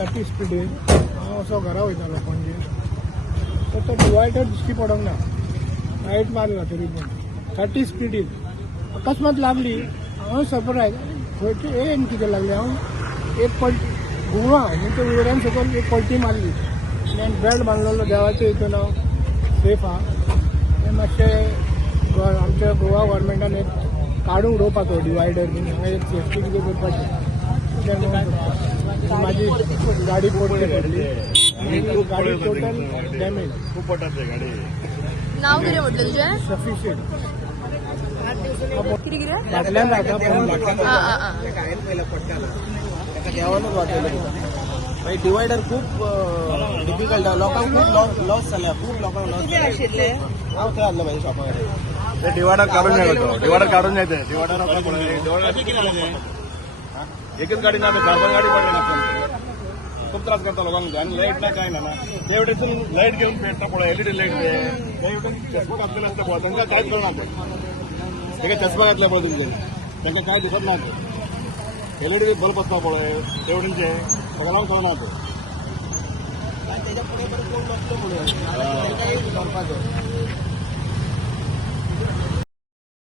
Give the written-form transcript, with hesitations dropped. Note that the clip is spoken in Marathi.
30 स्पीडीन हांव असो घरा वयतालो पणजे तर तो डिवायडर दिश्टी पडोंक ना लायट मारला तरी पण 30 स्पीडीन अकस्मात लागली हांव सरप्रायज खंयची येन कितें लागलें हांव एक पलटी घुंवळा म्हणजे वयल्यान सकयल एक पलटी मारली आनी बेल्ट बांदलेलो देवाच्या हितून हांव सेफ आहा हें मातशें आमच्या गोवा गव्हर्मेंटान एक काडून उडोवपाचो डिवायडर बीन हांगा एक सेफ्टी कितें करपाचें माझी गाडी पडली गाडी टोटल डॅमेज खूप पडटात गाडी नाव कितें म्हटलें तुजें सफिशियंट कितें कितें फाटल्यान रावता देवानूच वाटयलो मागीर डिवायडर खूप डिफिकल्ट लोकांक खूप लॉस जाल्या खूप लोकांक लॉस हांव थंय आसलो म्हाज्या शॉपा कडेन ते डिवायडर काढून जाय डिवायडर काढून जाय ते डिवायडर एकच गाडी ना कार्बन गाडी पडली ना खूप त्रास करता लोकांक आणि लाईट ना काय ना ते वटेसून लाईट घेऊन पेटता पळय एलईडी लाईट ते चष्मा घातलेला असता पळय तांकां कांयच कळना ते ताका चष्मा घातला पळय तुमचे तांकां काय दिसत ना ते एलईडी बल्ब आसता पळय ते वटेनचे सगळ्यांक कळना ते तेच्या फुडें बरें कोण नसलो म्हणून करपाचो